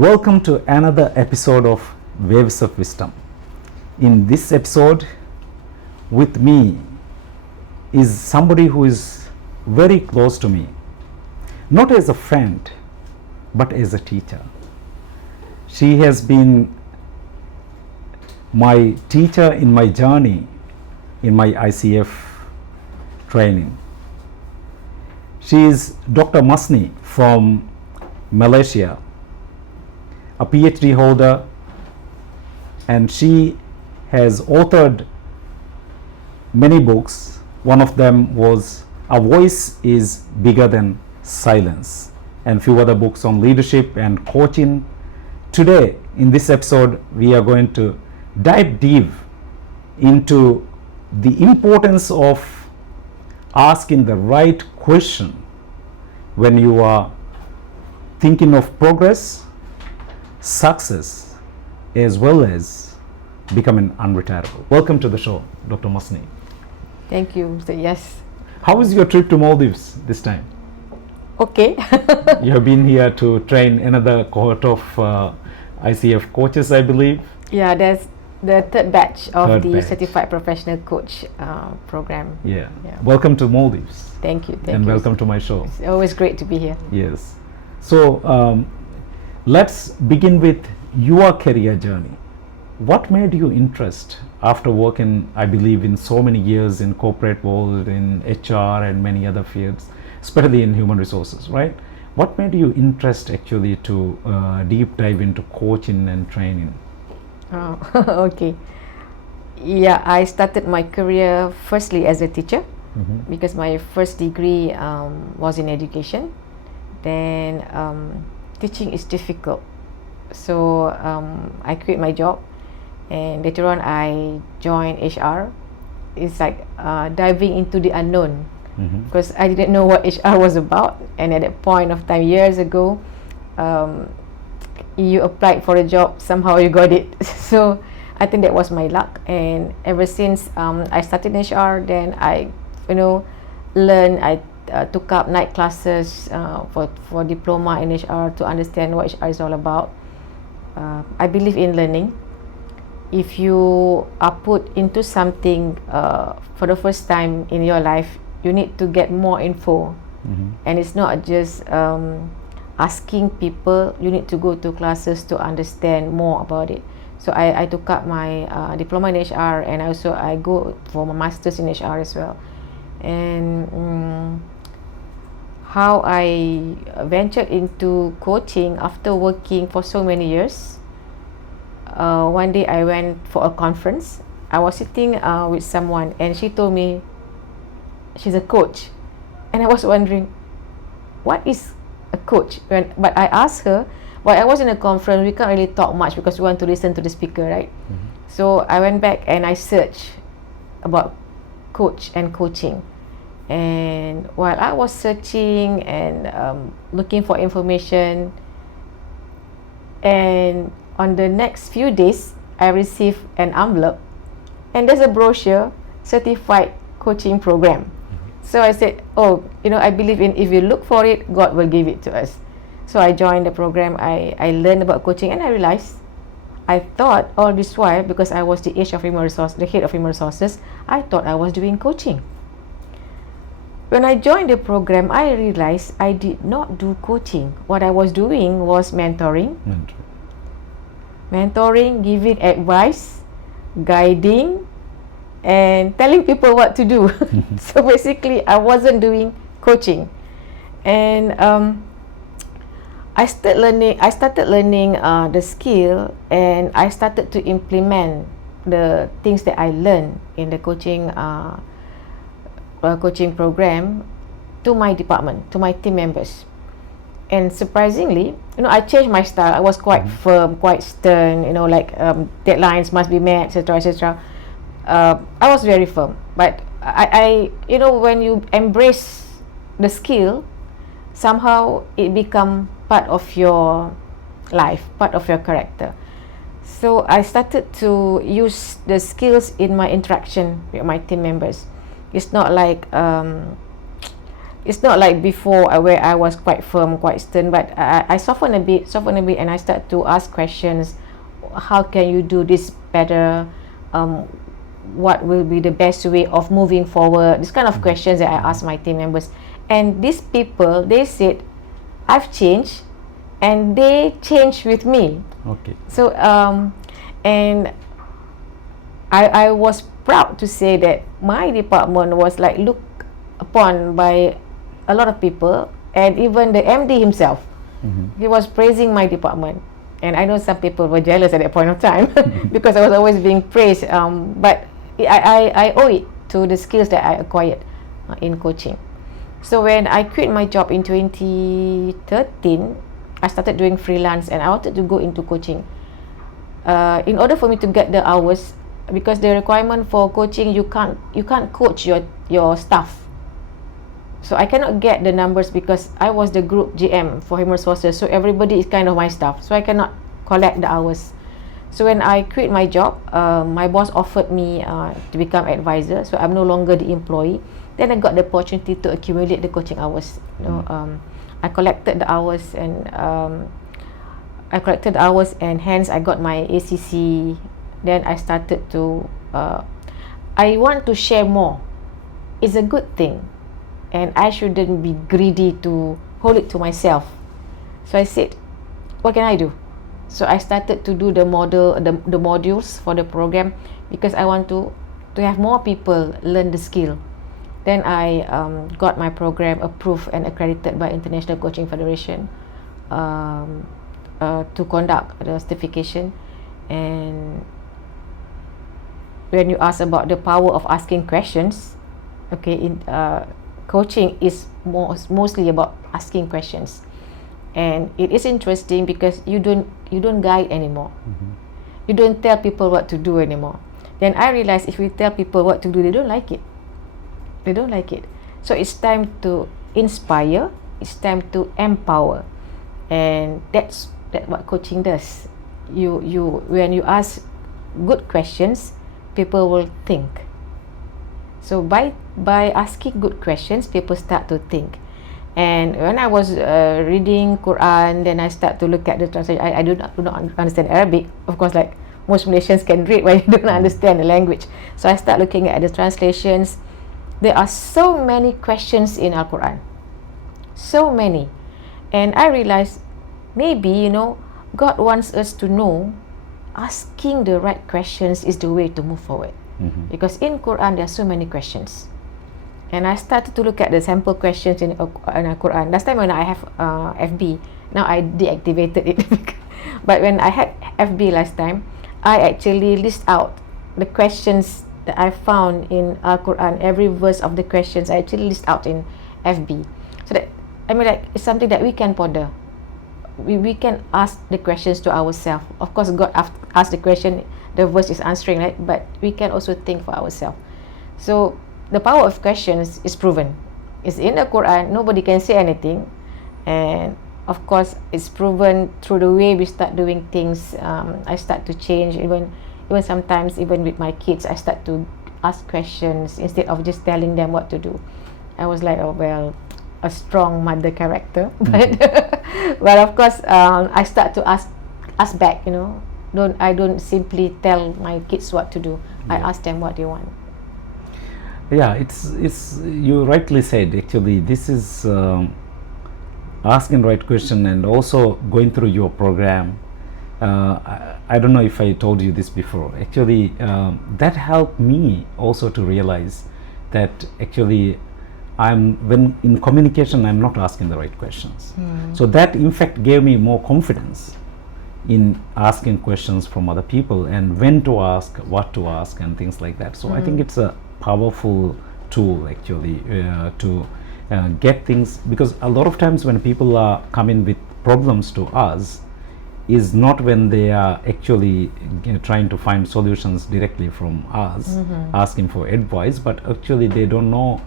Welcome to another episode of Waves of Wisdom. In this episode, with me is somebody who is very close to me, not as a friend, but as a teacher. She has been my teacher in my journey in my ICF training. She is Dr. Masni from Malaysia, a PhD holder, and she has authored many books. One of them was A Voice is Bigger Than Silence, and few other books on leadership and coaching. Today, in this episode, we are going to dive deep into the importance of asking the right question when you are thinking of progress, success, as well as becoming unretirable. Welcome to the show, Dr. Masni. Thank you, Mr. Yes. How was your trip to Maldives this time? Okay. You have been here to train another cohort of ICF coaches, I believe. Yeah, there's the third batch of the batch. Certified Professional Coach program. Yeah. Welcome to Maldives. Thank you. And welcome to my show. It's always great to be here. Yes. So let's begin with your career journey. What made you interest after working, I believe, in so many years in corporate world, in HR and many other fields, especially in human resources, right? What made you interest actually to deep dive into coaching and training? Oh, okay. Yeah, I started my career firstly as a teacher because my first degree was in education. Then teaching is difficult, so I quit my job, and later on I joined HR. It's like diving into the unknown because I didn't know what HR was about, and at that point of time years ago, you applied for a job, somehow you got it. So I think that was my luck, and ever since I started in HR, then I learned. I took up night classes for diploma in HR to understand what HR is all about. I believe in learning. If you are put into something for the first time in your life, you need to get more info, and it's not just asking people. You need to go to classes to understand more about it. So I took up my diploma in HR, and also I go for my master's in HR as well. And how I ventured into coaching after working for so many years. One day I went for a conference. I was sitting with someone, and she told me she's a coach, and I was wondering what is a coach. But I asked her, well, I was in a conference, we can't really talk much because we want to listen to the speaker, right? So I went back and I searched about coach and coaching. And while I was searching and looking for information, and on the next few days, I received an envelope, and there's a brochure, Certified Coaching Program. So I said, I believe in if you look for it, God will give it to us. So I joined the program. I learned about coaching, and I realized I thought all this while, because I was the head of human resources, I thought I was doing coaching. When I joined the program, I realized I did not do coaching. What I was doing was mentoring, giving advice, guiding, and telling people what to do. So basically, I wasn't doing coaching. And I started learning the skill, and I started to implement the things that I learned in the coaching program to my department, to my team members. And surprisingly, I changed my style. I was quite firm, quite stern, like deadlines must be met, etc., etc. I was very firm, but I when you embrace the skill, somehow it become part of your life, part of your character. So I started to use the skills in my interaction with my team members. It's not like it's not like before where I was quite firm, quite stern, but I soften a bit, and I start to ask questions. How can you do this better? What will be the best way of moving forward? This kind of questions that I ask my team members. And these people, they said, I've changed, and they changed with me. Okay. So, and I was proud to say that my department was like looked upon by a lot of people, and even the MD himself, he was praising my department. And I know some people were jealous at that point of time because I was always being praised. But I owe it to the skills that I acquired in coaching. So when I quit my job in 2013, I started doing freelance, and I wanted to go into coaching. In order for me to get the hours, because the requirement for coaching, you can't coach your staff. So I cannot get the numbers because I was the group GM for human resources. So everybody is kind of my staff. So I cannot collect the hours. So when I quit my job, my boss offered me to become advisor. So I'm no longer the employee. Then I got the opportunity to accumulate the coaching hours. I collected the hours, and hence I got my ACC. Then I started to. I want to share more. It's a good thing, and I shouldn't be greedy to hold it to myself. So I said, what can I do? So I started to do the modules for the program, because I want to have more people learn the skill. Then I got my program approved and accredited by International Coaching Federation to conduct the certification. And when you ask about the power of asking questions, coaching is mostly about asking questions. And it is interesting because you don't guide anymore. You don't tell people what to do anymore. Then I realized if we tell people what to do, they don't like it. So it's time to inspire. It's time to empower, and that's what coaching does. When you ask good questions, people will think. So by asking good questions, people start to think. And when I was reading Quran, then I start to look at the translation. I do not understand Arabic, of course, like most Malaysians can read, but you don't understand the language. So I start looking at the translations. There are so many questions in Al-Quran, so many, and I realized maybe God wants us to know asking the right questions is the way to move forward. Because in Quran there are so many questions. And I started to look at the sample questions in Quran. Last time when I have FB, now I deactivated it. But when I had FB last time, I actually list out the questions that I found in Quran. Every verse of the questions I actually list out in FB. So that, it's something that we can ponder. We can ask the questions to ourselves. Of course, God asked the question, the verse is answering, right? But we can also think for ourselves. So the power of questions is proven. It's in the Quran. Nobody can say anything, and of course, it's proven through the way we start doing things. I start to change. Even sometimes, even with my kids, I start to ask questions instead of just telling them what to do. I was like, oh well, a strong mother character, but of course, I start to ask back. I don't simply tell my kids what to do. I ask them what they want. Yeah, it's you rightly said. Actually, this is asking right question, and also going through your program. I don't know if I told you this before. Actually, that helped me also to realize that actually when in communication I'm not asking the right questions. So that in fact gave me more confidence in asking questions from other people, and when to ask, what to ask, and things like that. So I think it's a powerful tool actually to get things, because a lot of times when people are coming with problems to us is not when they are actually trying to find solutions directly from us, asking for advice, but actually they don't know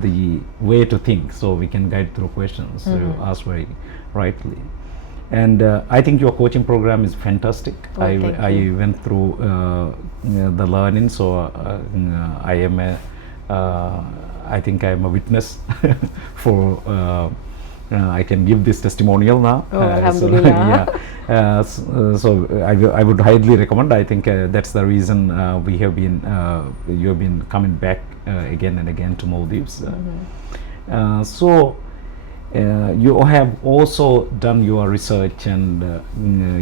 the way to think, so we can guide through questions. You ask very rightly. And I think your coaching program is fantastic. I went through the learning, so I am a I think I am a witness for. I can give this testimonial now. Oh, Alhamdulillah. So I would highly recommend. I think that's the reason we have been you have been coming back again and again to Maldives. So you have also done your research, and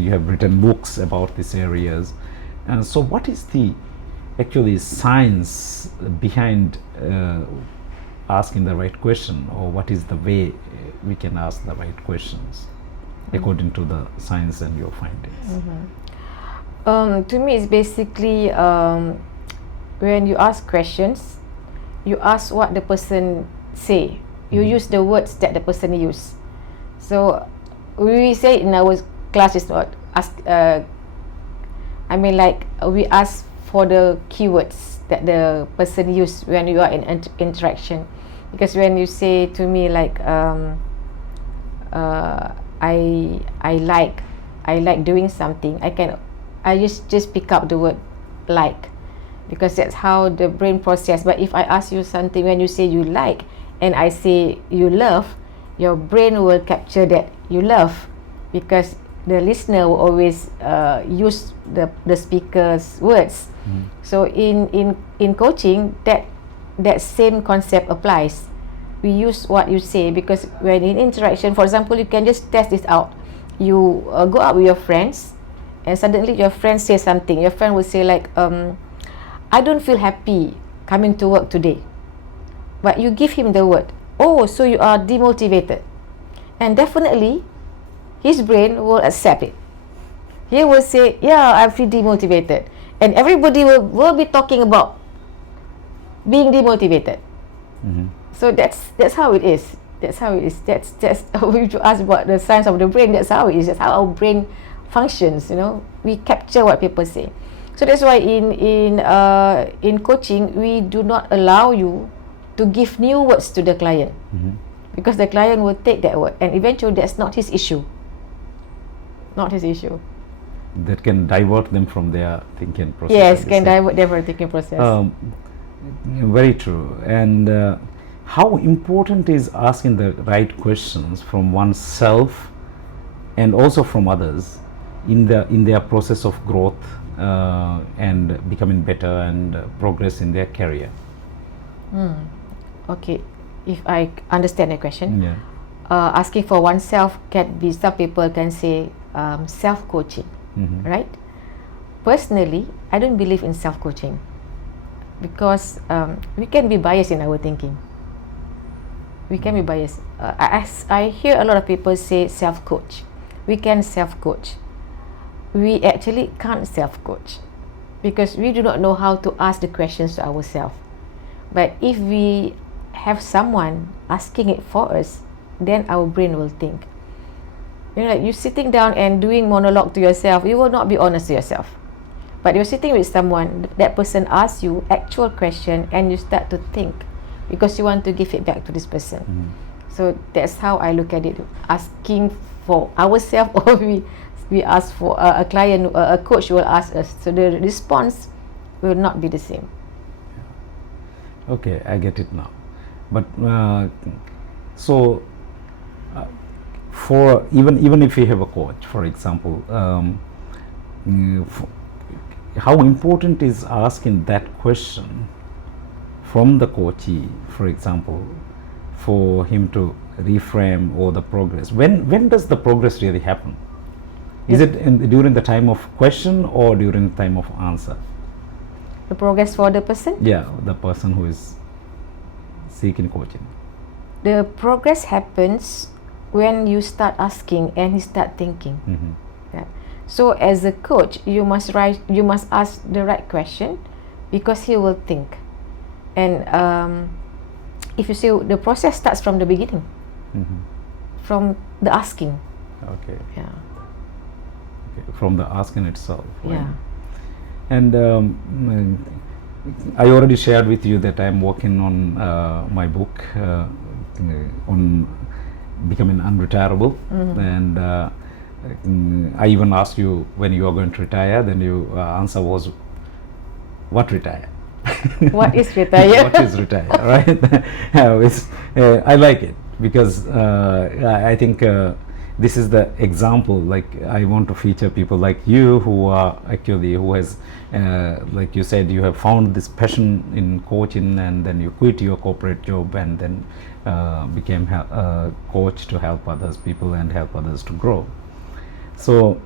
you have written books about these areas. So what is the actually science behind asking the right question, or what is the way we can ask the right questions according to the science and your findings? To me, it's basically when you ask questions, you ask what the person say. You use the words that the person use. So we say in our class is not ask. We ask for the keywords that the person use when you are in interaction. Because when you say to me like I like doing something, I just pick up the word like, because that's how the brain process. But if I ask you something, when you say you like and I say you love, your brain will capture that you love, because the listener will always use the speaker's words. So in coaching, that same concept applies. We use what you say, because when in interaction, for example, you can just test this out. You go out with your friends, and suddenly your friend says something. Your friend will say like, I don't feel happy coming to work today. But you give him the word, oh, so you are demotivated. And definitely, his brain will accept it. He will say, yeah, I feel demotivated. And everybody will be talking about being demotivated. So that's how it is. That's how it is. That's if you ask about the science of the brain, that's how it is. That's how our brain functions. We capture what people say. So that's why in coaching, we do not allow you to give new words to the client, because the client will take that word, and eventually that's not his issue. Not his issue. That can divert them from their thinking process. Yes, can divert their thinking process. Very true. And how important is asking the right questions from oneself and also from others in their process of growth and becoming better and progress in their career? Okay, if I understand the question, Yeah. Asking for oneself can be, some people can say self-coaching, right? Personally, I don't believe in self-coaching, because we can be biased in our thinking. We can be biased. I hear a lot of people say self-coach. We can self-coach. We actually can't self-coach, because we do not know how to ask the questions to ourselves. But if we have someone asking it for us, then our brain will think. Like you sitting down and doing monologue to yourself, you will not be honest to yourself. But you're sitting with someone, that person asks you actual question, and you start to think, because you want to give it back to this person. So that's how I look at it. Asking for ourselves, or we ask for a client, a coach will ask us. So the response will not be the same. Okay, I get it now. But for even if we have a coach, for example, how important is asking that question from the coachee, for example, for him to reframe or the progress? When does the progress really happen? Is it during the time of question or during the time of answer? The progress for the person? Yeah, the person who is seeking coaching. The progress happens when you start asking and he start thinking. Yeah. So as a coach, you must ask the right question, because he will think. And if you say, the process starts from the beginning, from the asking. Okay. Yeah. Okay. From the asking itself. Right? Yeah. And I already shared with you that I'm working on my book on becoming unretirable, and I even asked you when you are going to retire. Then your answer was, "What retire?" What is retire? What is retire, right? I like it because I think this is the example. Like, I want to feature people like you who has, like you said, you have found this passion in coaching, and then you quit your corporate job and then became a coach to help others people and help others to grow. So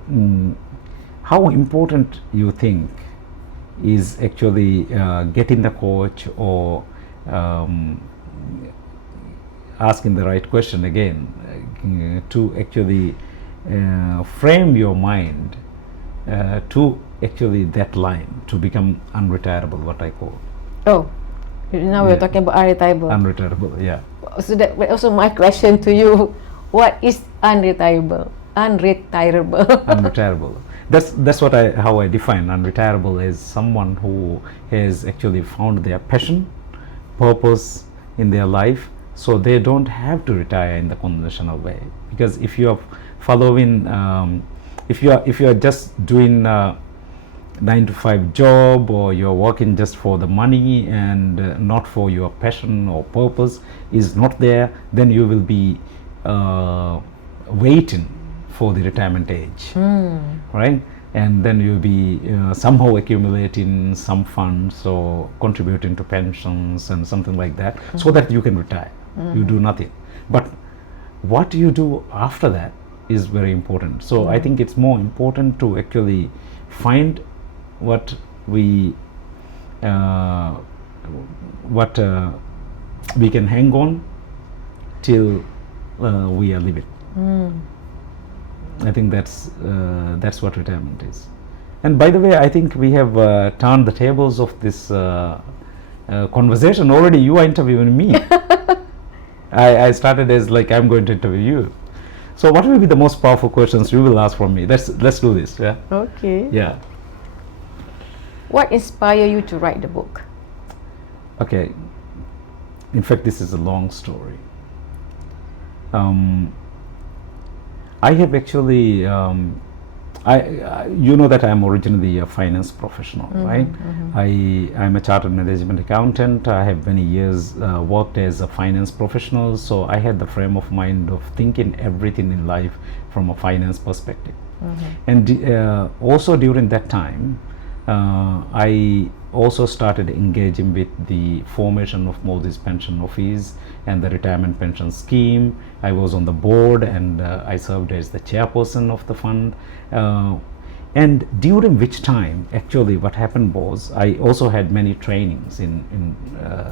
how important you think is actually getting the coach, or asking the right question again, to actually frame your mind to actually that line, to become unretirable, what I call. Oh, now we're talking about unretirable. Unretirable, yeah. So that also my question to you: what is unretirable? Unretirable. Unretirable. That's what how I define unretirable, as someone who has actually found their passion, purpose in their life, so they don't have to retire in the conventional way. Because if you are following, if you are just doing 9-to-5 job, or you're working just for the money and not for your passion or purpose is not there, then you will be waiting for the retirement age, right? And then you'll be somehow accumulating some funds or contributing to pensions and something like that, so that you can retire. You do nothing. But what you do after that is very important. So I think it's more important to actually find what we can hang on till we are living. I think that's what retirement is. And by the way, I think we have turned the tables of this conversation already. You are interviewing me. I started as like I'm going to interview you. So what will be the most powerful questions you will ask from me? Let's do this. Yeah. Okay. Yeah. What inspired you to write the book? Okay. In fact, this is a long story. I have actually, you know that I am originally a finance professional, right? I'm a chartered management accountant. I have many years worked as a finance professional, so I had the frame of mind of thinking everything in life from a finance perspective. And also during that time, I also started engaging with the formation of Moses Pension Office and the retirement pension scheme. I was on the board, and I served as the chairperson of the fund. And during which time, actually what happened was, I also had many trainings in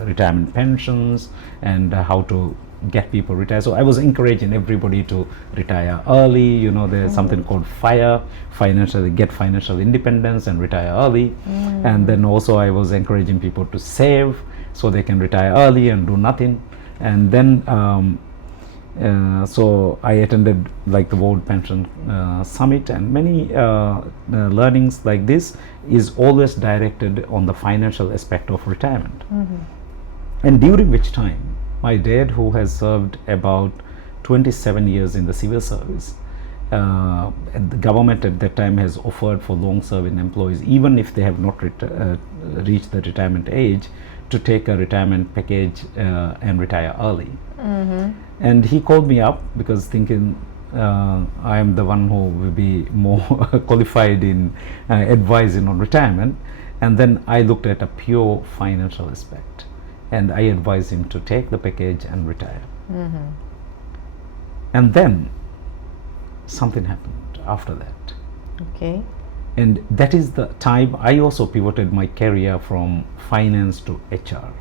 retirement pensions and how to get people retired. So I was encouraging everybody to retire early. You know, there's something called FIRE, get financial independence and retire early. And then also I was encouraging people to save so they can retire early and do nothing. And then so I attended like the World Pension Summit, and many learnings like this is always directed on the financial aspect of retirement. And during which time, my dad, who has served about 27 years in the civil service, the government at that time has offered for long-serving employees, even if they have not reached the retirement age, to take a retirement package and retire early. And he called me up because thinking I am the one who will be more qualified in advising on retirement. And then I looked at a pure financial aspect, and I advised him to take the package and retire. And then something happened after that. Okay. And that is the time I also pivoted my career from finance to HR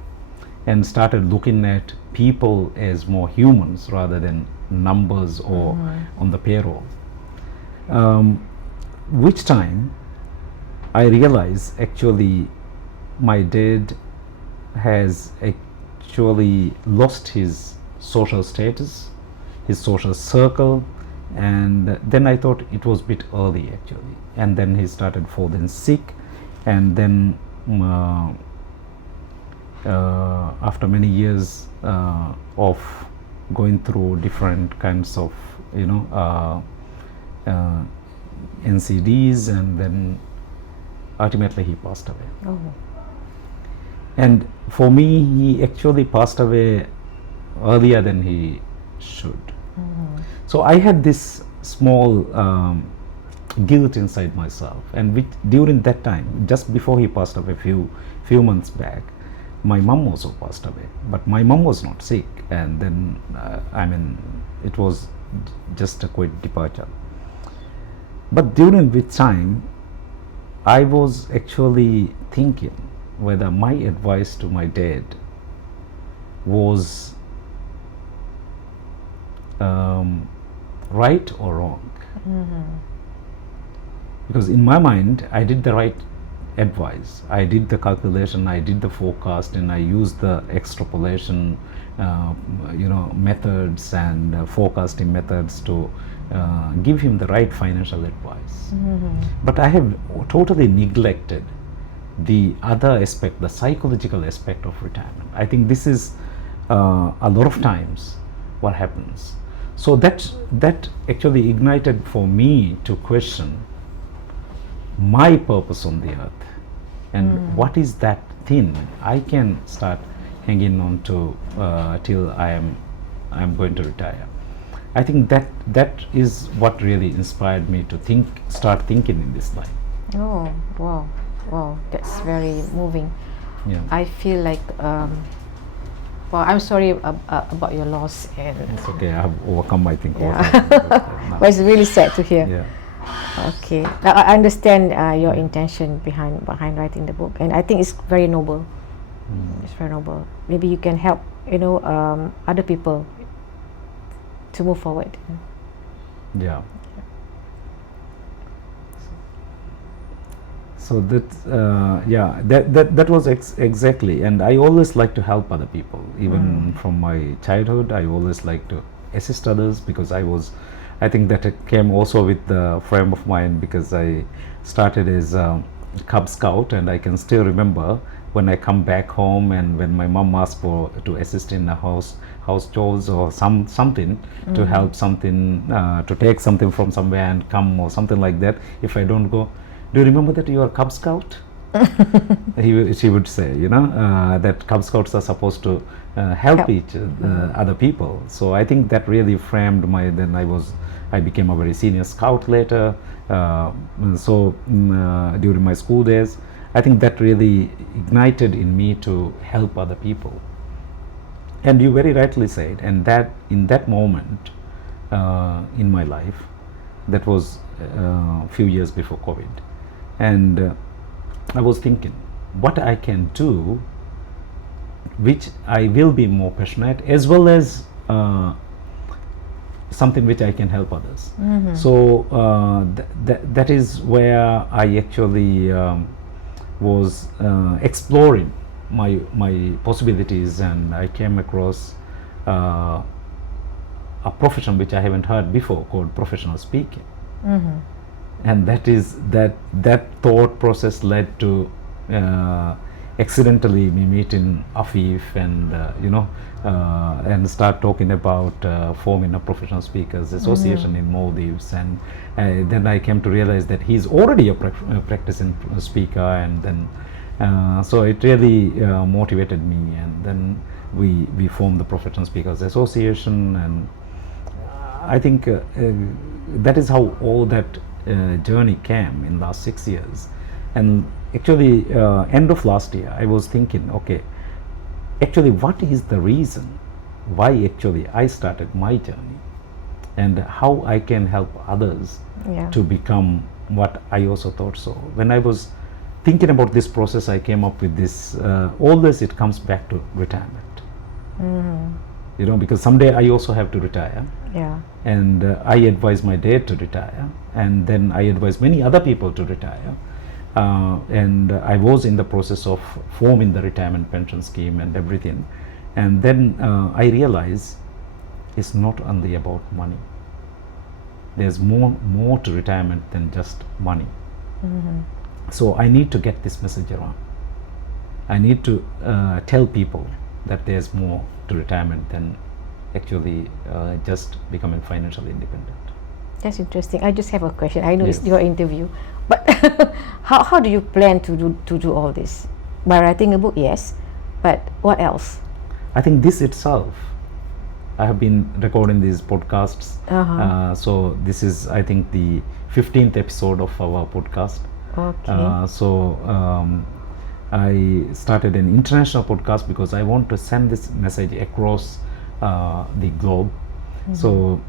and started looking at people as more humans rather than numbers or on the payroll. Which time I realized actually my dad has actually lost his social status, his social circle, and then I thought it was a bit early actually. And then he started falling sick, and then after many years of going through different kinds of NCDs, and then ultimately he passed away. And for me, he actually passed away earlier than he should. So I had this small guilt inside myself, and which during that time, just before he passed away, few months back, my mom also passed away. But my mom was not sick, and then it was just a quick departure. But during which time, I was actually thinking whether my advice to my dad was right or wrong. Because in my mind, I did the right advice. I did the calculation, I did the forecast, and I used the extrapolation, methods and forecasting methods to give him the right financial advice. But I have totally neglected the other aspect, the psychological aspect of retirement. I think this is a lot of times what happens. So that actually ignited for me to question my purpose on the earth, and what is that thing I can start hanging on to till I am going to retire. I think that is what really inspired me to start thinking in this line. Oh, wow, that's very moving. Yeah. I feel like, well, I'm sorry about your loss, and It's okay, I have overcome, I think. Yeah. what happened, but it's really sad to hear. yeah. Okay, now I understand your intention behind writing the book, and I think it's very noble. It's very noble. Maybe you can help, other people to move forward. Yeah. So that was exactly, and I always like to help other people. Even from my childhood, I always like to assist others, because I think that it came also with the frame of mind, because I started as a Cub Scout, and I can still remember when I come back home and when my mom asked to assist in the house chores or something to help something, to take something from somewhere and come or something like that. If I don't go, do you remember that you are a Cub Scout? She would say, that Cub Scouts are supposed to help other people. So I think that really framed I became a very senior scout later. During my school days, I think that really ignited in me to help other people. And you very rightly said, and that in that moment in my life, that was a few years before COVID, and I was thinking what I can do which I will be more passionate, as well as something which I can help others. So that is where I actually was exploring my possibilities, and I came across a profession which I haven't heard before, called professional speaking. And that thought process led to accidentally me meeting Afif and and start talking about forming a professional speakers association in Maldives, and then I came to realize that he's already a practicing speaker, and then so it really motivated me, and then we formed the Professional Speakers Association, and I think that is how all that journey came in last 6 years. And actually end of last year I was thinking, okay, actually what is the reason why actually I started my journey, and how I can help others to become what I also thought. So when I was thinking about this process, I came up with this, always it comes back to retirement. Because someday I also have to retire. And I advise my dad to retire, and then I advise many other people to retire. And I was in the process of forming the retirement pension scheme and everything. And then I realized it's not only about money. There's more to retirement than just money. So I need to get this message around. I need to tell people that there's more to retirement than actually just becoming financially independent. That's interesting. I just have a question. I know it's your interview, but how do you plan to do all this? By writing a book, yes, But what else? I think this itself, I have been recording these podcasts. So this is, I think, the 15th episode of our podcast. Okay. I started an international podcast because I want to send this message across the globe. So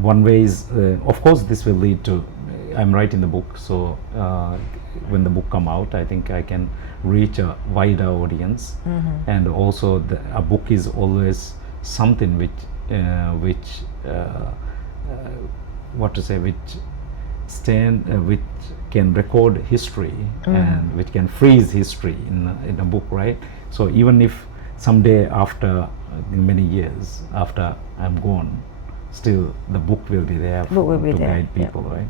one way is, of course, this will lead to, I'm writing the book, so when the book come out, I think I can reach a wider audience. And also a book is always something which which can record history and which can freeze history in a book, right? So even if someday, after many years after I'm gone, still the book will be there to guide people, right?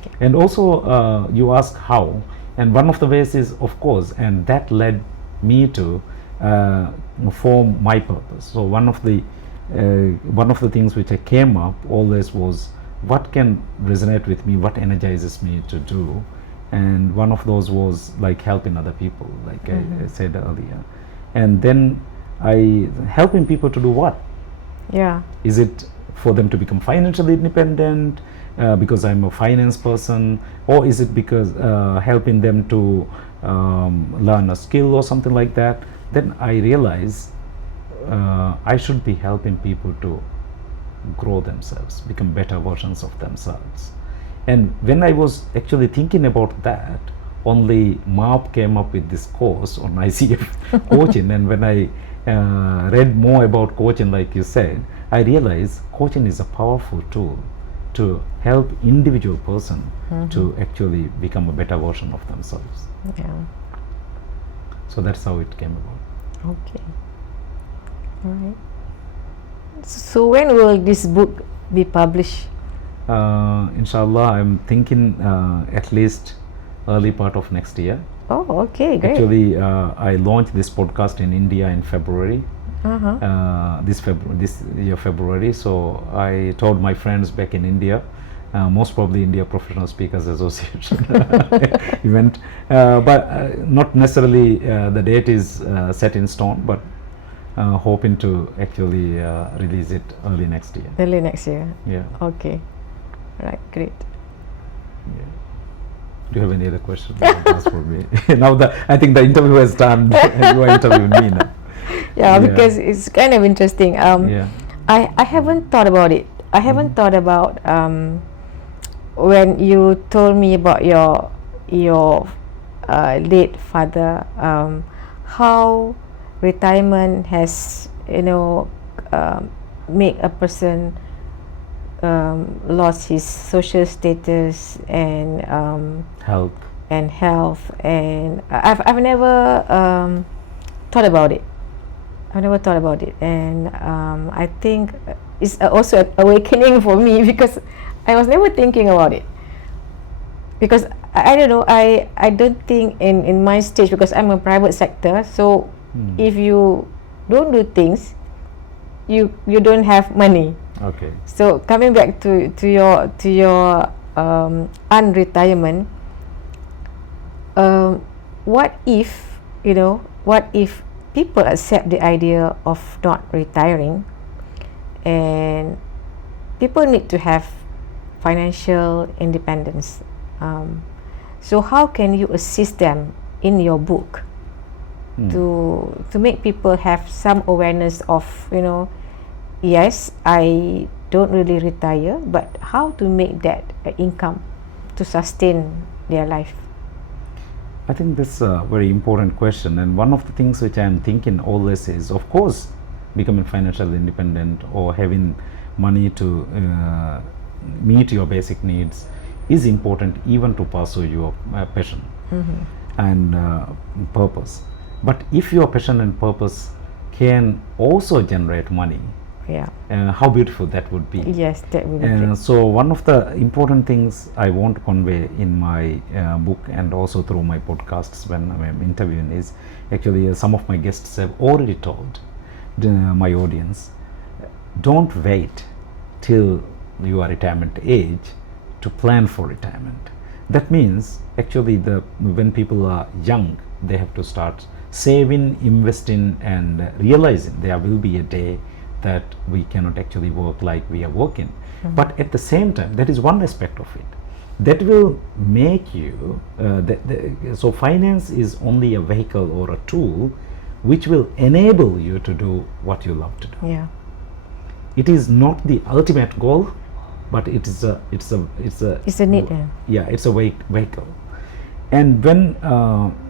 Okay. And also you ask how, and one of the ways is, of course, and that led me to form my purpose. So one of the things which I came up always was, what can resonate with me, what energizes me to do, and one of those was like helping other people, like I said earlier. And then helping people to do what? Yeah. Is it for them to become financially independent because I'm a finance person, or is it because helping them to learn a skill or something like that? Then I realize I should be helping people to grow themselves, become better versions of themselves. And when I was actually thinking about that, only MARP came up with this course on ICF coaching. And when I read more about coaching, like you said, I realized coaching is a powerful tool to help individual person to actually become a better version of themselves. Yeah. So that's how it came about. Okay. All right. So when will this book be published? Inshallah, I'm thinking at least early part of next year. Oh, okay, great. Actually, I launched this podcast in India in February. This year February. So I told my friends back in India, most probably India Professional Speakers Association event, but not necessarily the date is set in stone, but hoping to actually release it early next year. Early next year. Yeah. Okay. Right. Great. Yeah. Do you have any other questions for me? Now I think the interview has done. You are interviewing me now. Yeah, because it's kind of interesting. Yeah. I haven't thought about it. I haven't thought about when you told me about your late father, how retirement has make a person lost his social status and Health. and I've never thought about it. I've never thought about it, and I think it's also an awakening for me, because I was never thinking about it. Because I don't know, I don't think in my stage, because I'm a private sector, so if you don't do things, you don't have money. Okay. So coming back to your unretirement, what if people accept the idea of not retiring, and people need to have financial independence. So how can you assist them in your book to make people have some awareness of, yes, I don't really retire, but how to make that income to sustain their life? I think that's a very important question, and one of the things which I am thinking always is, of course, becoming financially independent or having money to meet your basic needs is important, even to pursue your passion and purpose. But if your passion and purpose can also generate money, how beautiful that would be. Yes, that would be great. So one of the important things I want to convey in my book, and also through my podcasts when I'm interviewing, is actually some of my guests have already told my audience, don't wait till you are retirement age to plan for retirement. that means actually when people are young, they have to start saving, investing, and realizing there will be a day that we cannot actually work like we are working. But at the same time, that is one aspect of it that will make you so finance is only a vehicle or a tool which will enable you to do what you love to do. Yeah. It is not the ultimate goal, but it's a need. Yeah, it's a vehicle. And when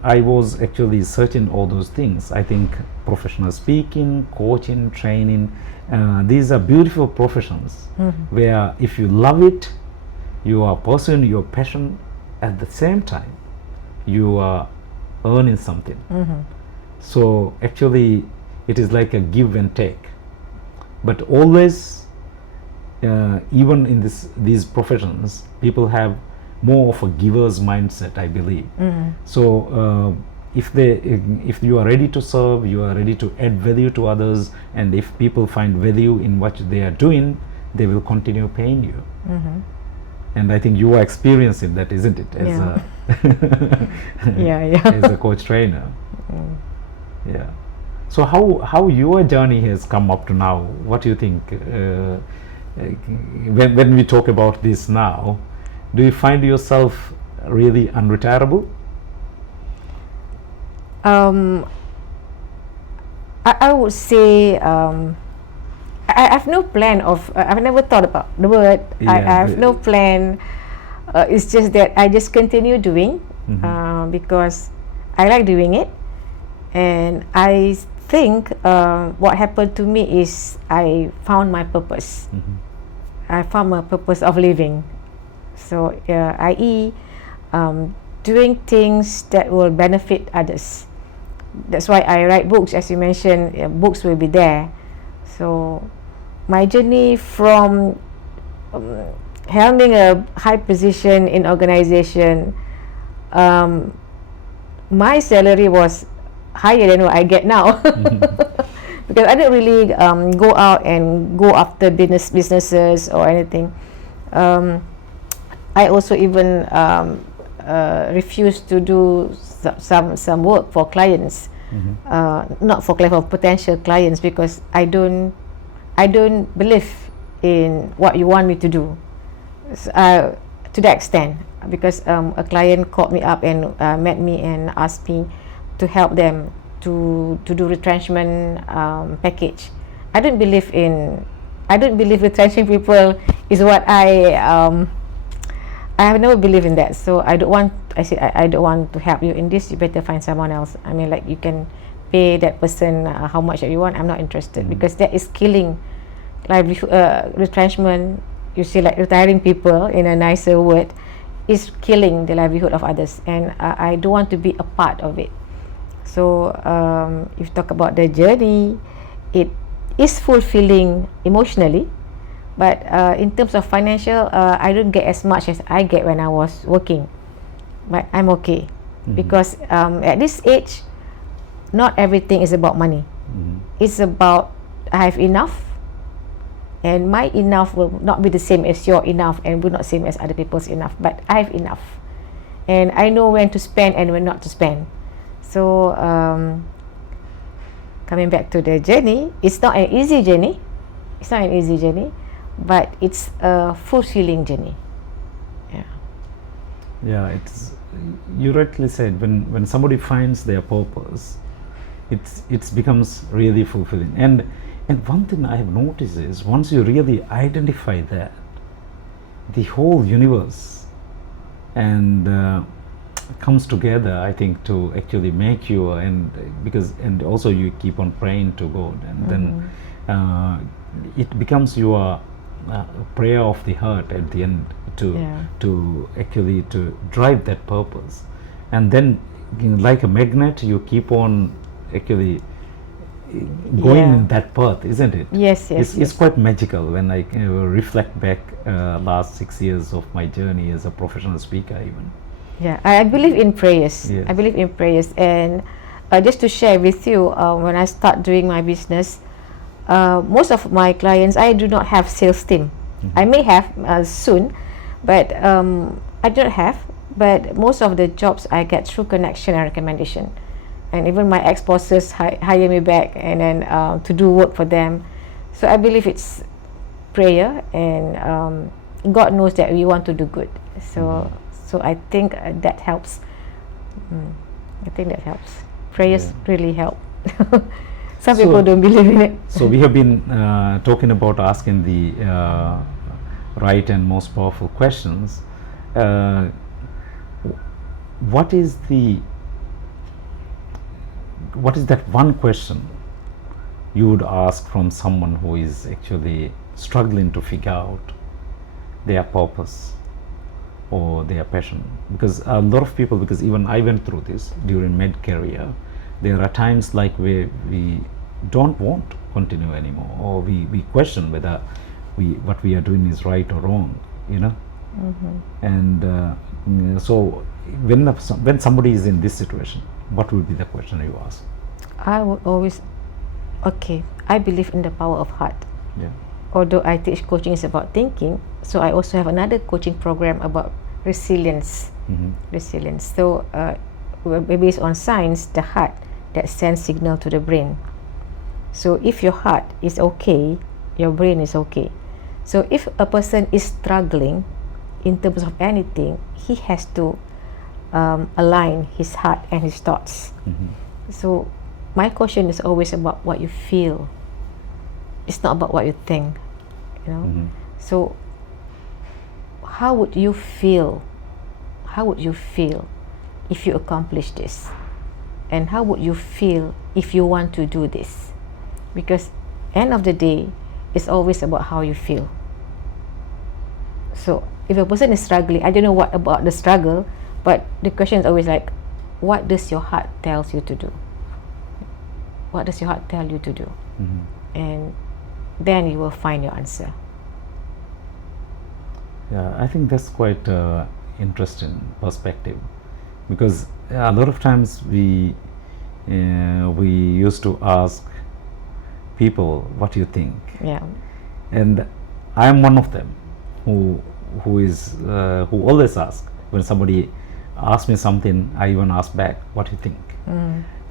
I was actually searching all those things, I think professional speaking, coaching, training, these are beautiful professions where if you love it, you are pursuing your passion, at the same time you are earning something. So actually it is like a give and take, but always even in these professions, people have more of a giver's mindset, I believe. So if you are ready to serve, you are ready to add value to others, and if people find value in what they are doing, they will continue paying you. And I think you are experiencing that, isn't it, as as a coach trainer. Yeah. So how your journey has come up to now? What do you think when we talk about this now? Do you find yourself really unretirable? I would say I have no plan of. I've never thought about the word. I have no plan. It's just that I just continue doing because I like doing it, and I think what happened to me is I found my purpose. I found my purpose of living. So, i.e., doing things that will benefit others. That's why I write books, as you mentioned. Books will be there. So, my journey from holding a high position in organization, my salary was higher than what I get now. Because I didn't really go out and go after businesses or anything. I also even refused to do some work for clients, not for potential clients, because I don't believe in what you want me to do. So, to that extent, because a client called me up and met me and asked me to help them to do retrenchment package. I don't believe retrenching people is what I have never believed in that. So I don't want. I said I don't want to help you in this. You better find someone else. I mean, like, you can pay that person how much that you want. I'm not interested, because that is killing livelihood. Retrenchment, you see, like retiring people in a nicer word, is killing the livelihood of others, and I don't want to be a part of it. So if you talk about the journey, it is fulfilling emotionally, but in terms of financial, I don't get as much as I get when I was working, but I'm okay, because at this age, not everything is about money. It's about I have enough, and my enough will not be the same as your enough, and will not same as other people's enough, but I have enough, and I know when to spend and when not to spend. So coming back to the journey, it's not an easy journey. But it's a fulfilling journey. Yeah, it's, you rightly said, when somebody finds their purpose, it becomes really fulfilling. And one thing I have noticed is, once you really identify that, the whole universe and comes together, I think, to actually make you, and also you keep on praying to God, and then it becomes your prayer of the heart at the end to actually to drive that purpose, and then, like a magnet, you keep on actually going in that path, isn't it? Yes. It's quite magical when I reflect back last 6 years of my journey as a professional speaker even. Yeah, I believe in prayers. Yes. I believe in prayers, and just to share with you, when I start doing my business, most of my clients, I do not have sales team. I may have soon, but I don't have. But most of the jobs I get through connection and recommendation, and even my ex-bosses hire me back and then to do work for them. So I believe it's prayer, and God knows that we want to do good. So I think that helps. I think that helps. Prayers really help. Some So- people don't believe in it. So we have been talking about asking the right and most powerful questions. What is that one question you would ask from someone who is actually struggling to figure out their purpose or their passion? Because a lot of people, because even I went through this during med career, there are times like where we don't want to continue anymore, or we question whether what we are doing is right or wrong, you know. And so when somebody is in this situation, what would be the question you ask? I would always, I believe in the power of heart. Yeah. Although I teach coaching is about thinking, so I also have another coaching program about resilience. Resilience. So based on science, the heart that sends signal to the brain. So if your heart is okay, your brain is okay. So if a person is struggling in terms of anything, he has to align his heart and his thoughts. So my question is always about what you feel. It's not about what you think, you know. So how would you feel? How would you feel if you accomplish this? And how would you feel if you want to do this? Because end of the day, it's always about how you feel. So if a person is struggling, I don't know what about the struggle, but the question is always like, what does your heart tells you to do? What does your heart tell you to do? And then you will find your answer. Yeah, I think that's quite interesting perspective, because a lot of times we used to ask people, what do you think? Yeah. And I am one of them who always ask. When somebody asks me something, I even ask back, what do you think?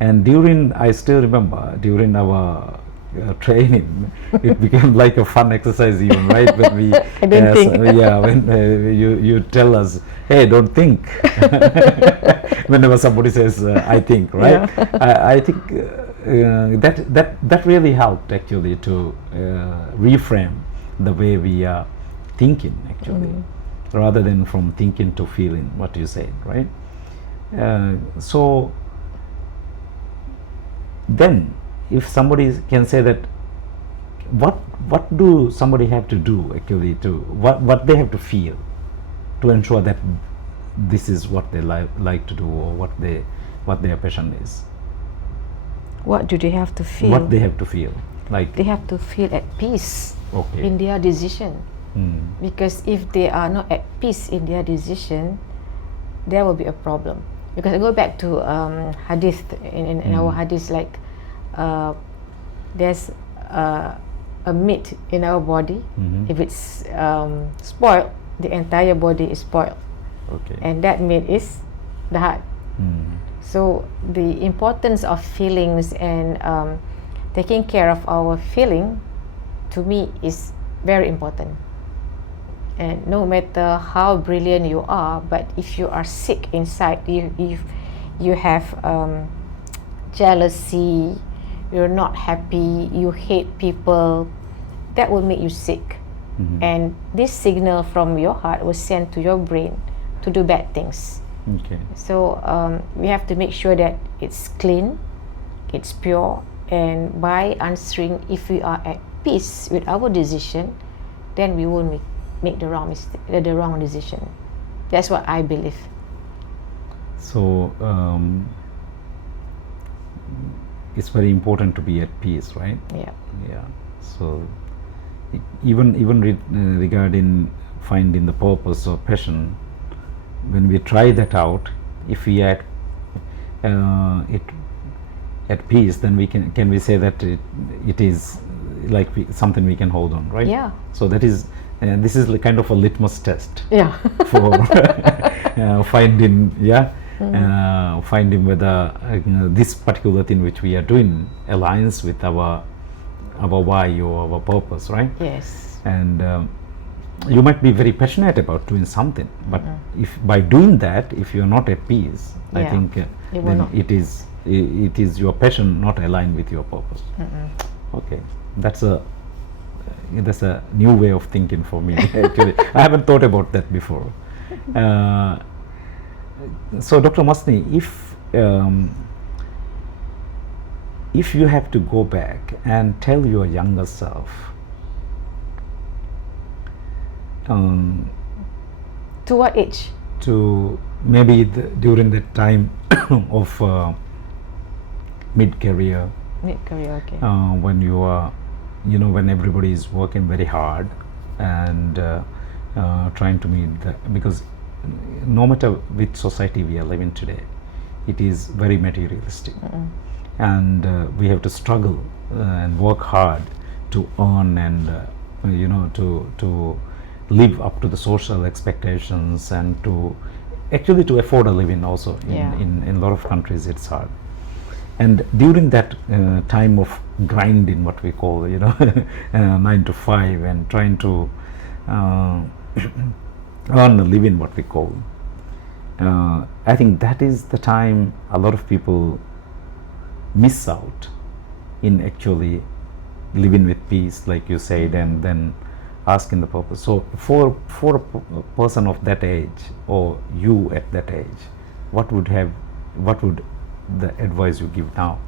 And I still remember during our training, it became like a fun exercise even, right? When we I don't think. when you tell us, hey, don't think. Whenever somebody says, I think, right? Yeah. I think that really helped actually to reframe the way we are thinking actually, rather than from thinking to feeling, what you said, right? So then if somebody can say that, what do somebody have to do actually, to what they have to feel to ensure that this is what they like to do, or what their passion is? What do they have to feel? What they have to feel, like They have to feel at peace okay. in their decision. Because if they are not at peace in their decision, there will be a problem. Because I go back to hadith, in our hadith, like there's a meat in our body. If it's spoiled, the entire body is spoiled. Okay. And that meat is the heart. So the importance of feelings and taking care of our feeling, to me, is very important. And no matter how brilliant you are, but if you are sick inside, you have jealousy, you're not happy, you hate people, that will make you sick. And this signal from your heart was sent to your brain to do bad things. Okay. So we have to make sure that it's clean, it's pure, and by answering, if we are at peace with our decision, then we won't make the wrong decision. That's what I believe. So it's very important to be at peace, right? Yeah. Yeah. So even regarding finding the purpose or passion, when we try that out, if we are at peace, then we can we say that it is like something we can hold on, right? Yeah. So that is this is kind of a litmus test Yeah. for finding finding whether this particular thing which we are doing aligns with our why or our purpose, right? Yes. And you might be very passionate about doing something, but if by doing that, if you are not at peace, I Yeah. think then it is your passion not aligned with your purpose. Okay, that's a new way of thinking for me. Actually, I haven't thought about that before. So, Dr. Masni, if you have to go back and tell your younger self, To what age? to maybe during the time of mid-career, Mid-career, okay. when you are, when everybody is working very hard and trying to meet because no matter which society we are living today, it is very materialistic, and we have to struggle and work hard to earn and to live up to the social expectations and to actually to afford a living also. In a lot of countries it's hard, and during that time of grinding, what we call 9 to 5, and trying to earn a living, what we call, I think that is the time a lot of people miss out in actually living with peace, like you said, and then asking the purpose. So for a person of that age, or you at that age, what would the advice you give now?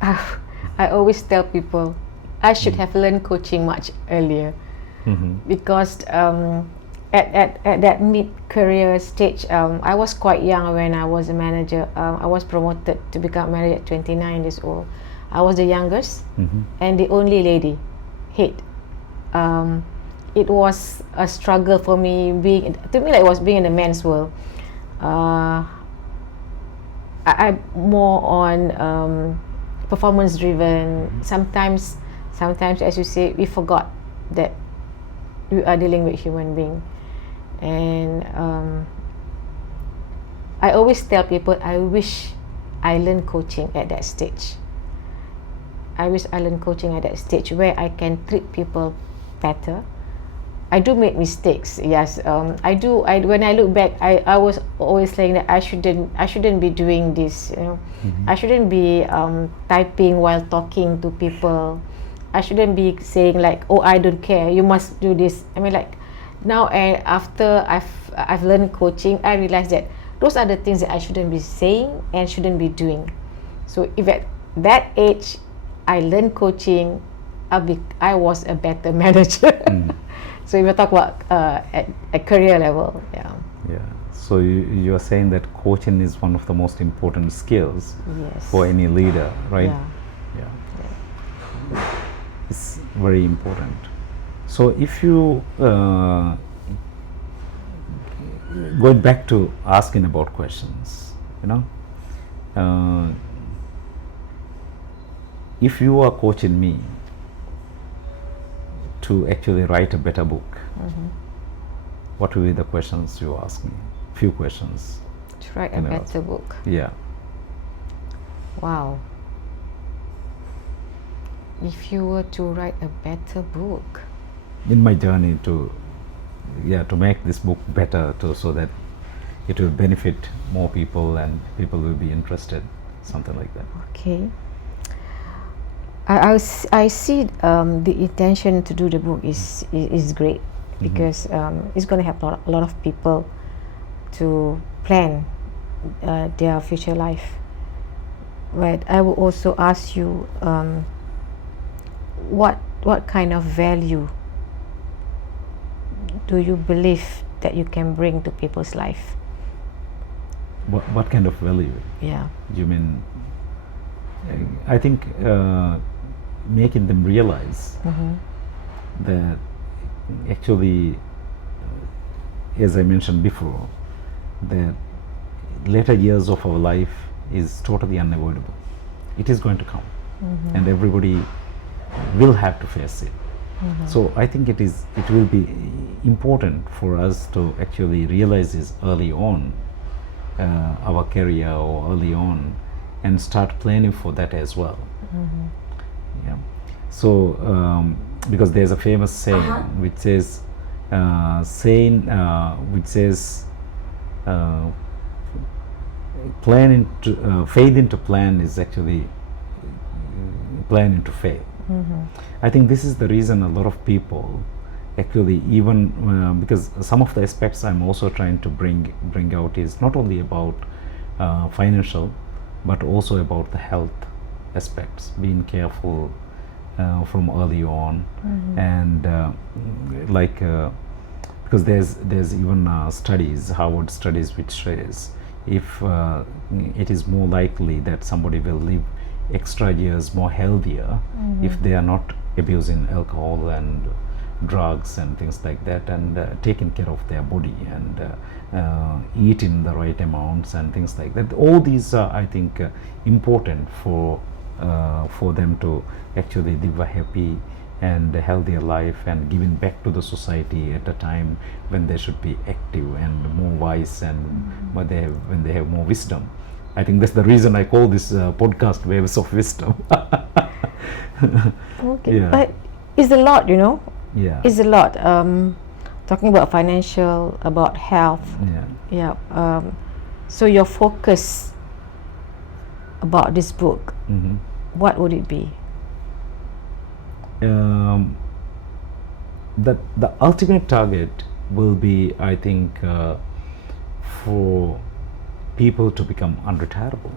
I always tell people I should have learned coaching much earlier, because at that mid-career stage, I was quite young when I was a manager. I was promoted to become manager at 29 years old. I was the youngest and the only lady head. It was a struggle for me to me, like it was being in a man's world. I'm more on performance driven. Sometimes, as you say, we forgot that we are dealing with human being. And I always tell people, I wish I learned coaching at that stage. I wish I learned coaching at that stage where I can treat people better. I do make mistakes, yes. I do. When I look back, I was always saying that I shouldn't be doing this. I shouldn't be typing while talking to people. I shouldn't be saying like, "Oh, I don't care. You must do this." I mean, like now, after I've learned coaching, I realize that those are the things that I shouldn't be saying and shouldn't be doing. So if at that age I learned coaching, I was a better manager. So if you talk about at a career level, yeah. So you are saying that coaching is one of the most important skills for any leader, right? Yeah. It's very important. So if you going back to asking about questions, if you are coaching me to actually write a better book, what will be the questions you ask me? Few questions. To write a better book. Yeah. Wow. If you were to write a better book. In my journey to make this book better, so that it will benefit more people and people will be interested, something like that. Okay. I see the intention to do the book is great, because it's going to help a lot of people to plan their future life. But I will also ask you, what kind of value do you believe that you can bring to people's life? What kind of value? Yeah. You mean? I think making them realize that actually, as I mentioned before, that later years of our life is totally unavoidable. It is going to come, and everybody will have to face it. So I think it will be important for us to actually realize this early on, our career or early on, and start planning for that as well. Yeah. So because there's a famous saying which says, faith into plan is actually planning to fail. I think this is the reason a lot of people actually, even because some of the aspects I'm also trying to bring out is not only about financial, but also about the health aspects, being careful from early on, and because there's even studies, Harvard studies, which says if it is more likely that somebody will live extra years more healthier if they are not abusing alcohol and drugs and things like that, and taking care of their body and eating the right amounts and things like that. All these are, I think, important for them to actually live a happy and a healthier life and giving back to the society at a time when they should be active and more wise, and when they have more wisdom. I think that's the reason I call this podcast Waves of Wisdom. Okay, Yeah. but it's a lot, Yeah. It's a lot. Talking about financial, about health. Yeah. Yeah. So your focus about this book, what would it be? The ultimate target will be, I think, for people to become unretirable,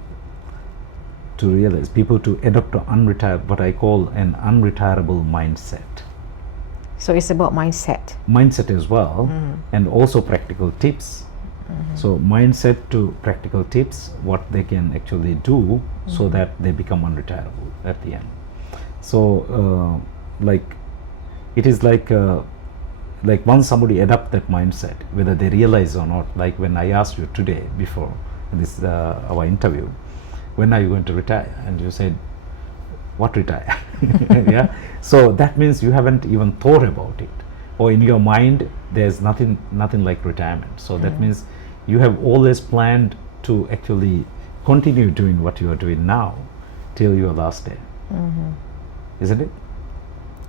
to realize, people to adopt what I call an unretirable mindset. So it's about mindset As well, and also practical tips. So mindset to practical tips, what they can actually do so that they become unretirable at the end. So it is like once somebody adopt that mindset, whether they realize or not, like when I asked you today before this our interview, when are you going to retire, and you said, what retire? Yeah. So that means you haven't even thought about it, or in your mind there's nothing like retirement. So that means you have always planned to actually continue doing what you are doing now till your last day. Isn't it?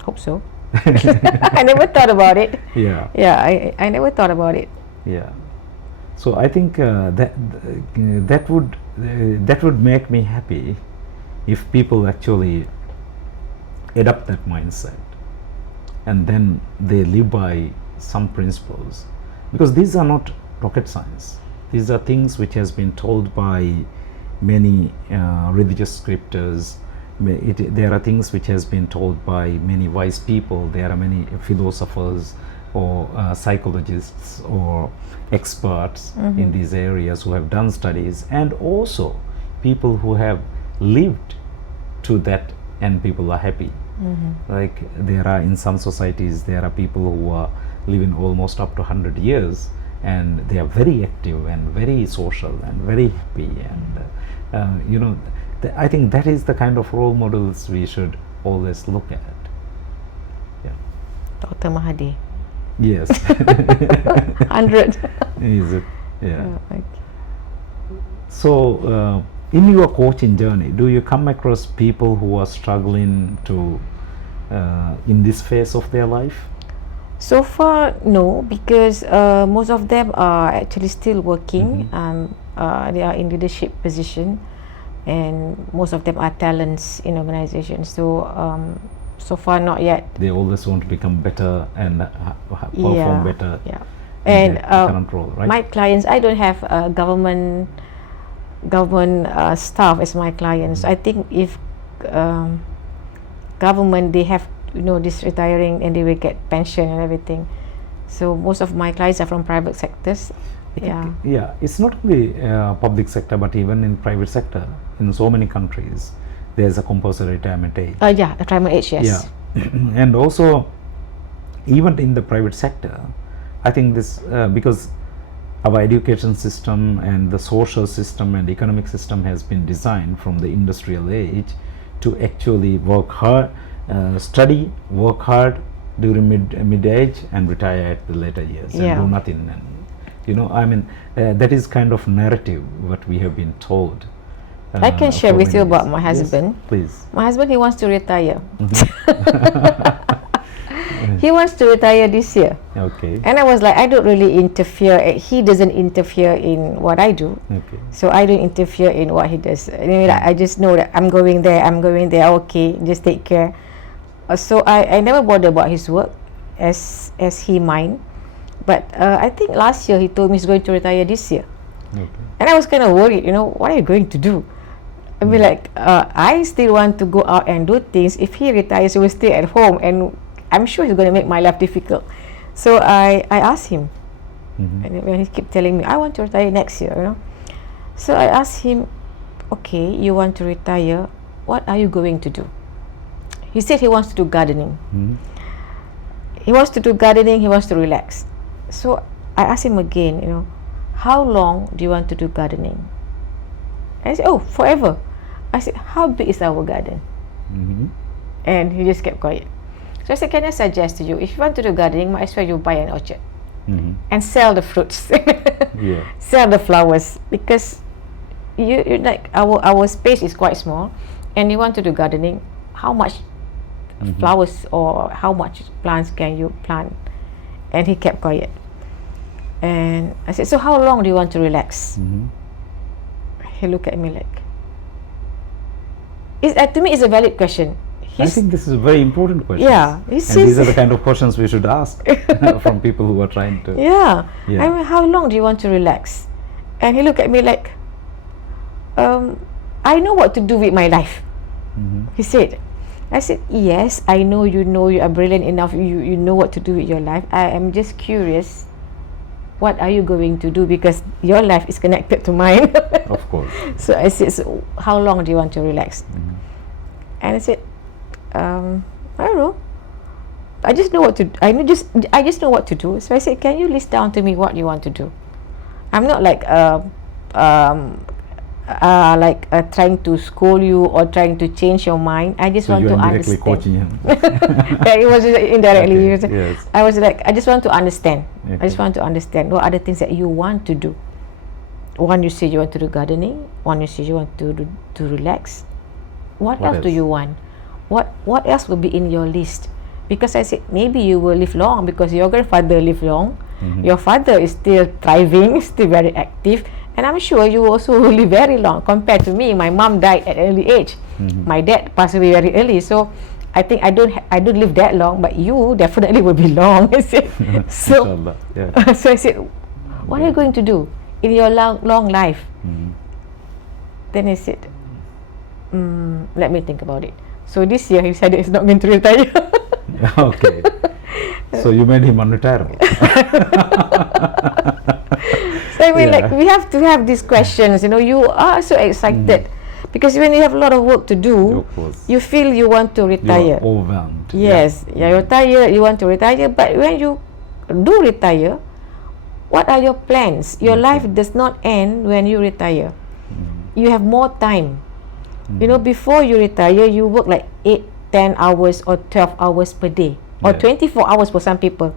Hope so. I never thought about it. Yeah. Yeah, I never thought about it. Yeah. So I think that would make me happy if people actually adopt that mindset, and then they live by some principles, because these are not rocket science. These are things which has been told by many religious scriptures. There are things which has been told by many wise people. There are many philosophers or psychologists or experts in these areas who have done studies, and also people who have lived to that, and people are happy. Like there are, in some societies, there are people who are living almost up to 100 years, and they are very active and very social and very happy, and I think that is the kind of role models we should always look at. Yeah. Dr. Mahathir. Yes. 100. Is it? Yeah. Okay. So in your coaching journey, do you come across people who are struggling to in this phase of their life? So far, no, because most of them are actually still working. They are in leadership position, and most of them are talents in organizations. So so far, not yet. They always want to become better and perform better. Yeah. In And their current role, right? my clients, I don't have government staff as my clients. I think if government, they have this retiring, and they will get pension and everything. So most of my clients are from private sectors. Yeah, it's not only public sector, but even in private sector, in so many countries, there's a compulsory retirement age. Yeah, retirement age, yes. Yeah. And also, even in the private sector, I think this because our education system and the social system and economic system has been designed from the industrial age to actually work hard, study, work hard, during mid age and retire at the later years and do nothing. And I mean, that is kind of narrative what we have been told. I can share with you about my husband. Yes, please. My husband, he wants to retire. He wants to retire this year. Okay. And I was like, I don't really interfere. He doesn't interfere in what I do. Okay. So I don't interfere in what he does. I just know that I'm going there. Okay, just take care. So I never bother about his work as he mine. But I think last year he told me he's going to retire this year. Okay. And I was kind of worried, what are you going to do? I mean, like, I still want to go out and do things. If he retires, he will stay at home, and I'm sure he's going to make my life difficult. So I asked him, and when he kept telling me, I want to retire next year, So I asked him, okay, you want to retire, what are you going to do? He said he wants to do gardening. He wants to do gardening, he wants to relax. So I asked him again, how long do you want to do gardening? And he said, oh, forever. I said, how big is our garden? And he just kept quiet. So I said, can I suggest to you, if you want to do gardening, might as well you buy an orchard and sell the fruits, sell the flowers, because you like our space is quite small, and you want to do gardening. How much flowers or how much plants can you plant? And he kept quiet. And I said, so how long do you want to relax? He looked at me like, to me it's a valid question. I think this is a very important question. Yeah. And these are the kind of questions we should ask from people who are trying to. Yeah. I mean, how long do you want to relax? And he looked at me like, I know what to do with my life. He said. I said, yes, I know you are brilliant enough, you know what to do with your life. I am just curious, what are you going to do? Because your life is connected to mine. Of course. So I said, so how long do you want to relax? And I said, I don't know. I just know what to do. I just know what to do. So I said, can you list down to me what you want to do? I'm not like trying to scold you or trying to change your mind. I just want to understand. Coaching him. It was indirectly. Okay, yes. I was like, I just want to understand. Okay. I just want to understand what are the things that you want to do. One, you say you want to do gardening. One, you say you want to relax. What else do you want? What else will be in your list? Because I said, maybe you will live long because your grandfather lived long. Your father is still thriving, still very active. And I'm sure you also will live very long compared to me. My mom died at an early age. My dad passed away very early. So I think I don't live that long, but you definitely will be long. I said. So, so I said, what are you going to do in your long life? Then he said, let me think about it. So this year he said he's not going to retire. Okay. So you made him unretirable. So I mean, like, we have to have these questions. You are so excited because when you have a lot of work to do, you feel you want to retire. You are overwhelmed. Yes, you're tired. You want to retire, but when you do retire, what are your plans? Your life does not end when you retire. You have more time. Before you retire, you work like 8-10 hours or 12 hours per day, or 24 hours for some people.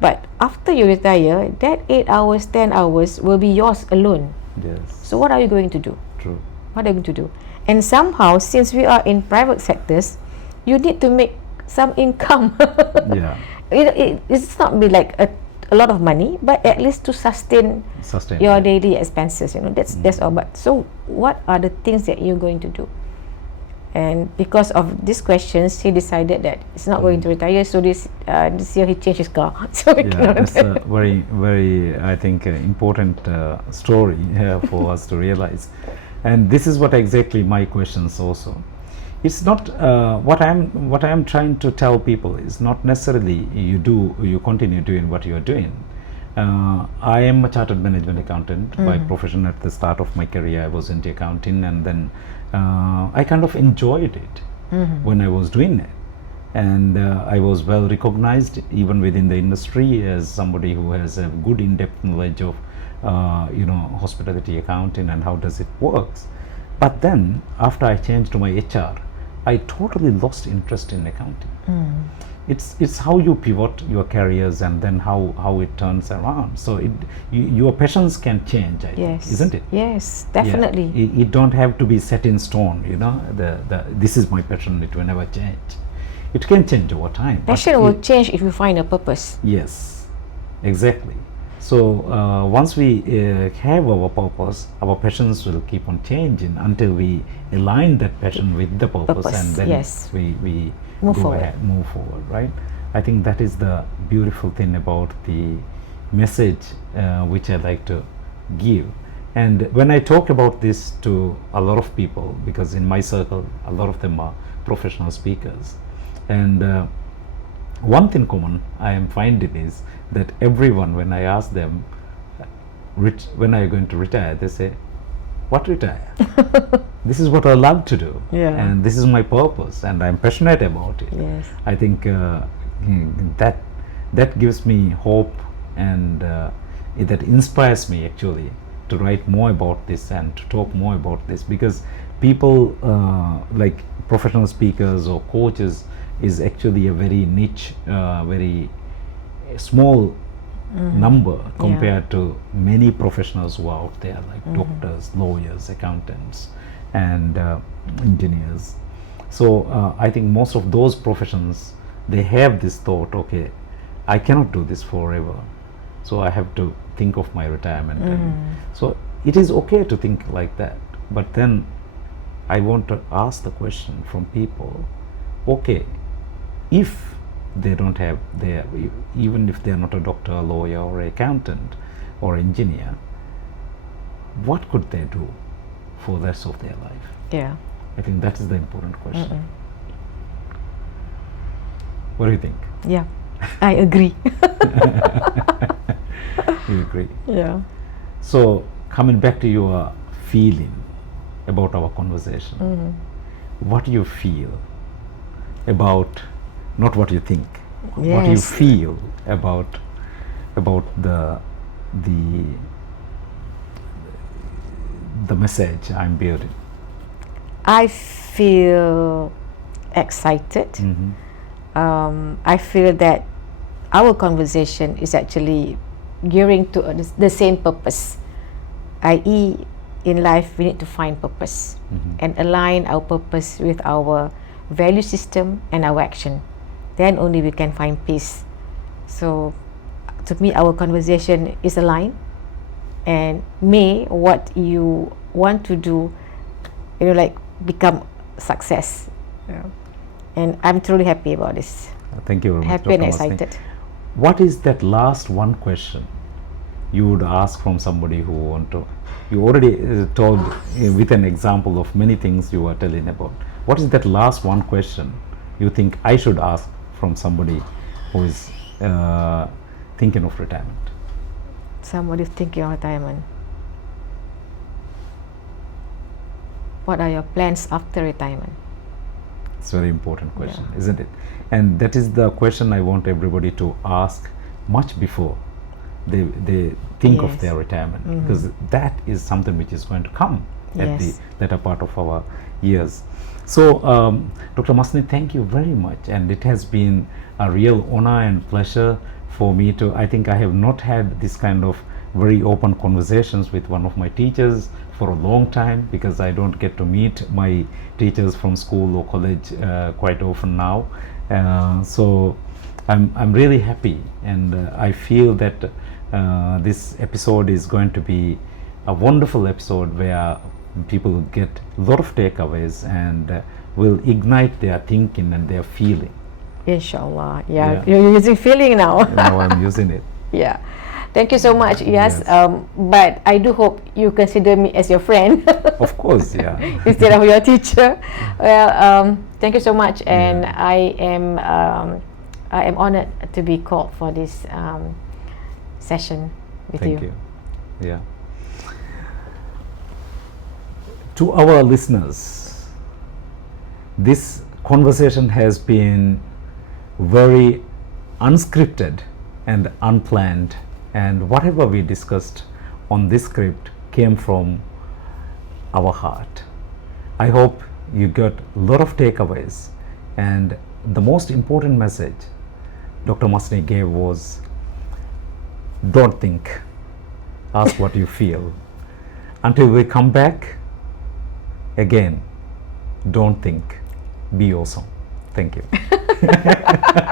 But after you retire, that 8 hours, 10 hours will be yours alone. Yes. So what are you going to do? True. What are you going to do? And somehow, since we are in private sectors, you need to make some income. It's not be like a lot of money, but at least to sustain your daily expenses. That's all. But so what are the things that you're going to do? And because of these questions, he decided that he's not going to retire. So this year he changed his car. So that's a very, very, I think, important story for us to realize. And this is what exactly my questions also. It's not what I am trying to tell people is not necessarily you continue doing what you are doing. I am a chartered management accountant by profession. At the start of my career, I was into accounting, and then I kind of enjoyed it when I was doing it, and I was well recognized even within the industry as somebody who has a good in-depth knowledge of hospitality accounting and how does it works. But then after I changed to my HR, I totally lost interest in accounting. it's how you pivot your careers and then how it turns around. So your passions can change, I think, isn't it? Yes, definitely. Yeah. It don't have to be set in stone, you know, this is my passion, it will never change. It can change over time. Passion will change if you find a purpose. Yes, exactly. So once we have our purpose, our passions will keep on changing until we align that passion with the purpose, and then we move forward, right? I think that is the beautiful thing about the message which I like to give. And when I talk about this to a lot of people, because in my circle a lot of them are professional speakers, and one thing common I am finding is that everyone, when I ask them, when are you going to retire, they say, what retire? This is what I love to do, and this is my purpose, and I'm passionate about it. Yes. I think that gives me hope, and that inspires me actually to write more about this and to talk more about this, because people like professional speakers or coaches is actually a very niche, very small number compared to many professionals who are out there, like doctors, lawyers, accountants, and engineers. So I think most of those professions, they have this thought, okay, I cannot do this forever, so I have to think of my retirement. And so it is okay to think like that, but then I want to ask the question from people, okay, if they don't have their, even if they are not a doctor, a lawyer, or an accountant, or engineer, what could they do for the rest of their life? Yeah. I think that is the important question. What do you think? Yeah, I agree. You agree? Yeah. So coming back to your feeling about our conversation, what do you feel about, not what you think, what do you feel about the message I'm building? I feel excited. I feel that our conversation is actually gearing to the same purpose, i.e., in life we need to find purpose and align our purpose with our value system and our action. Then only we can find peace. So to me, our conversation is aligned, and may what you want to do, you know, like become success. And I'm truly happy about this. Thank you very much, Happy and Dr. excited. Masni. What is that last one question you would ask from somebody who want to, you already told with an example of many things you are telling about. What is that last one question you think I should ask from somebody who is thinking of retirement? Somebody thinking of retirement. What are your plans after retirement? It's a very important question, isn't it? And that is the question I want everybody to ask much before they think of their retirement, because that is something which is going to come at the latter part of our years. So Dr. Masni, thank you very much, and it has been a real honor and pleasure for me to, I think I have not had this kind of very open conversations with one of my teachers for a long time, because I don't get to meet my teachers from school or college quite often now. So I'm really happy, and I feel that this episode is going to be a wonderful episode where people get a lot of takeaways and will ignite their thinking and their feeling. Inshallah. Yeah. You're using feeling now. Now I'm using it. Yeah. Thank you so much. Yes. But I do hope you consider me as your friend. Of course, yeah. Instead of your teacher. Well, thank you so much, and I am honored to be called for this session with you. Thank you. Yeah. To our listeners, this conversation has been very unscripted and unplanned, and whatever we discussed on this script came from our heart. I hope you got a lot of takeaways, and the most important message Dr. Masni gave was, don't think, ask what you feel. Until we come back, again, don't think, be awesome. Thank you.